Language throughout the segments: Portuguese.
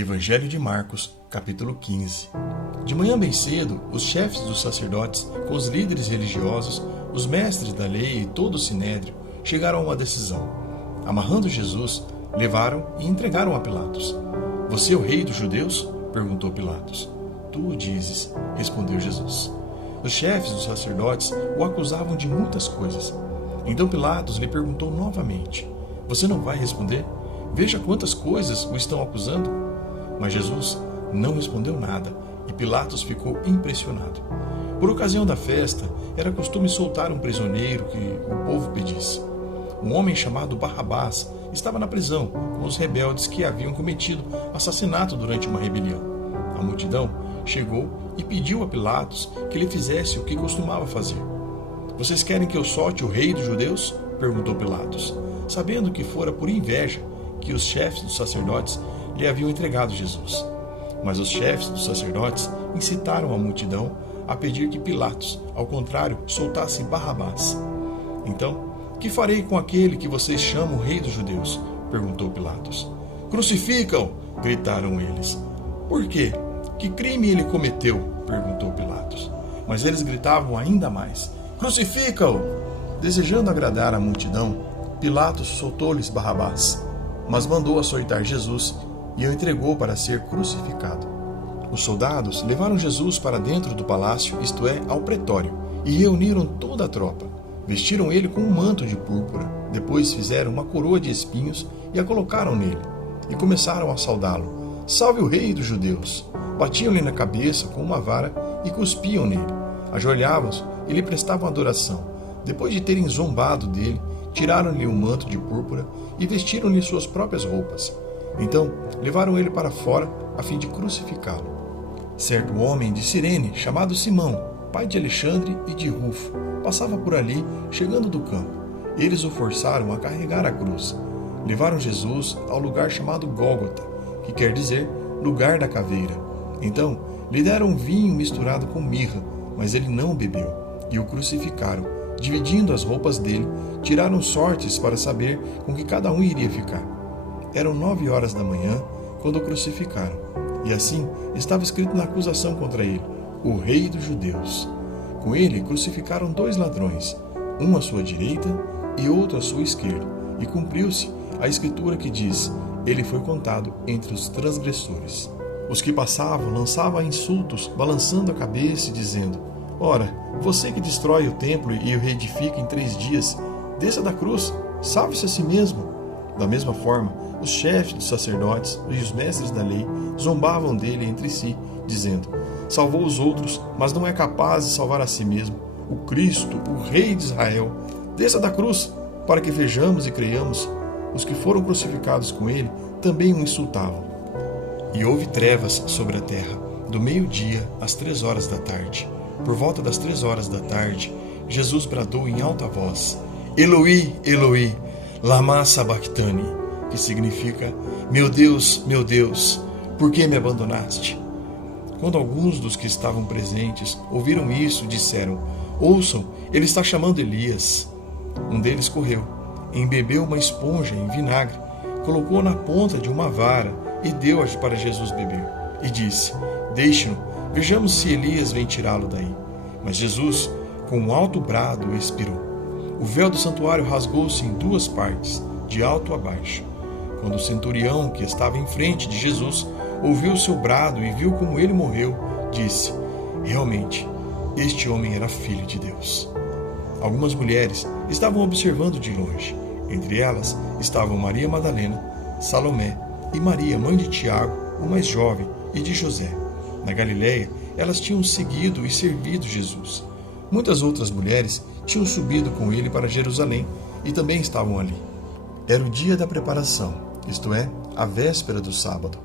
Evangelho de Marcos, capítulo 15. De manhã bem cedo, os chefes dos sacerdotes, com os líderes religiosos, os mestres da lei e todo o sinédrio, chegaram a uma decisão. Amarrando Jesus, levaram e entregaram a Pilatos. "Você é o rei dos judeus?" perguntou Pilatos. "Tu o dizes", respondeu Jesus. Os chefes dos sacerdotes o acusavam de muitas coisas. Então Pilatos lhe perguntou novamente: "Você não vai responder? Veja quantas coisas o estão acusando." Mas Jesus não respondeu nada e Pilatos ficou impressionado. Por ocasião da festa, era costume soltar um prisioneiro que o povo pedisse. Um homem chamado Barrabás estava na prisão com os rebeldes que haviam cometido assassinato durante uma rebelião. A multidão chegou e pediu a Pilatos que lhe fizesse o que costumava fazer. "Vocês querem que eu solte o rei dos judeus?" perguntou Pilatos, sabendo que fora por inveja que os chefes dos sacerdotes lhe haviam entregado Jesus. Mas os chefes dos sacerdotes incitaram a multidão a pedir que Pilatos, ao contrário, soltasse Barrabás. "Então, que farei com aquele que vocês chamam rei dos judeus?" perguntou Pilatos. "Crucificam!" gritaram eles. "Por quê? Que crime ele cometeu?" perguntou Pilatos. Mas eles gritavam ainda mais: "Crucifica-o!" Desejando agradar a multidão, Pilatos soltou-lhes Barrabás, mas mandou açoitar Jesus e o entregou para ser crucificado. Os soldados levaram Jesus para dentro do palácio, isto é, ao pretório, e reuniram toda a tropa. Vestiram ele com um manto de púrpura, depois fizeram uma coroa de espinhos e a colocaram nele, e começaram a saudá-lo: "Salve o rei dos judeus!" Batiam-lhe na cabeça com uma vara e cuspiam nele. Ajoelhavam-se e lhe prestavam adoração. Depois de terem zombado dele, tiraram-lhe o manto de púrpura e vestiram-lhe suas próprias roupas. Então, levaram ele para fora a fim de crucificá-lo. Certo homem de Cirene, chamado Simão, pai de Alexandre e de Rufo, passava por ali, chegando do campo. Eles o forçaram a carregar a cruz. Levaram Jesus ao lugar chamado Gólgota, que quer dizer lugar da caveira. Então, lhe deram vinho misturado com mirra, mas ele não bebeu, e o crucificaram. Dividindo as roupas dele, tiraram sortes para saber com que cada um iria ficar. Eram 9 horas da manhã quando o crucificaram, e assim estava escrito na acusação contra ele: "O rei dos judeus." Com ele crucificaram 2 ladrões, um à sua direita e outro à sua esquerda, e cumpriu-se a escritura que diz: "Ele foi contado entre os transgressores." Os que passavam lançavam insultos, balançando a cabeça e dizendo: "Ora, você que destrói o templo e o reedifica em 3 dias, desça da cruz, salve-se a si mesmo." Da mesma forma, os chefes dos sacerdotes e os mestres da lei zombavam dele entre si, dizendo: "Salvou os outros, mas não é capaz de salvar a si mesmo. O Cristo, o Rei de Israel, desça da cruz, para que vejamos e creiamos." Os que foram crucificados com ele também o insultavam. E houve trevas sobre a terra, do meio-dia às 3 horas da tarde. Por volta das 3 horas da tarde, Jesus bradou em alta voz: "Eloi, Eloi, lama sabachthani", que significa: meu Deus, por que me abandonaste?" Quando alguns dos que estavam presentes ouviram isso, disseram: "Ouçam, ele está chamando Elias." Um deles correu, embebeu uma esponja em vinagre, colocou na ponta de uma vara e deu-a para Jesus beber, e disse: "Deixe-no, vejamos se Elias vem tirá-lo daí." Mas Jesus, com um alto brado, expirou. O véu do santuário rasgou-se em 2 partes, de alto a baixo. Quando o centurião, que estava em frente de Jesus, ouviu o seu brado e viu como ele morreu, disse: "Realmente, este homem era filho de Deus." Algumas mulheres estavam observando de longe. Entre elas estavam Maria Madalena, Salomé e Maria, mãe de Tiago, o mais jovem, e de José. Na Galiléia, elas tinham seguido e servido Jesus. Muitas outras mulheres tinham subido com ele para Jerusalém e também estavam ali. Era o dia da preparação, isto é, a véspera do sábado.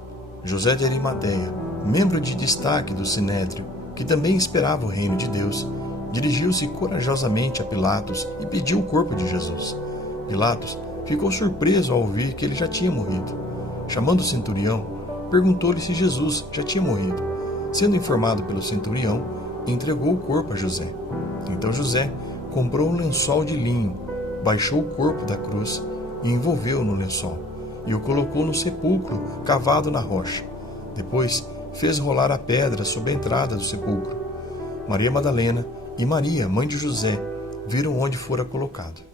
José de Arimateia, membro de destaque do Sinédrio, que também esperava o reino de Deus, dirigiu-se corajosamente a Pilatos e pediu o corpo de Jesus. Pilatos ficou surpreso ao ouvir que ele já tinha morrido. Chamando o centurião, perguntou-lhe se Jesus já tinha morrido. Sendo informado pelo centurião, entregou o corpo a José. Então José comprou um lençol de linho, baixou o corpo da cruz e envolveu-o no lençol, e o colocou no sepulcro cavado na rocha. Depois fez rolar a pedra sobre a entrada do sepulcro. Maria Madalena e Maria, mãe de José, viram onde fora colocado.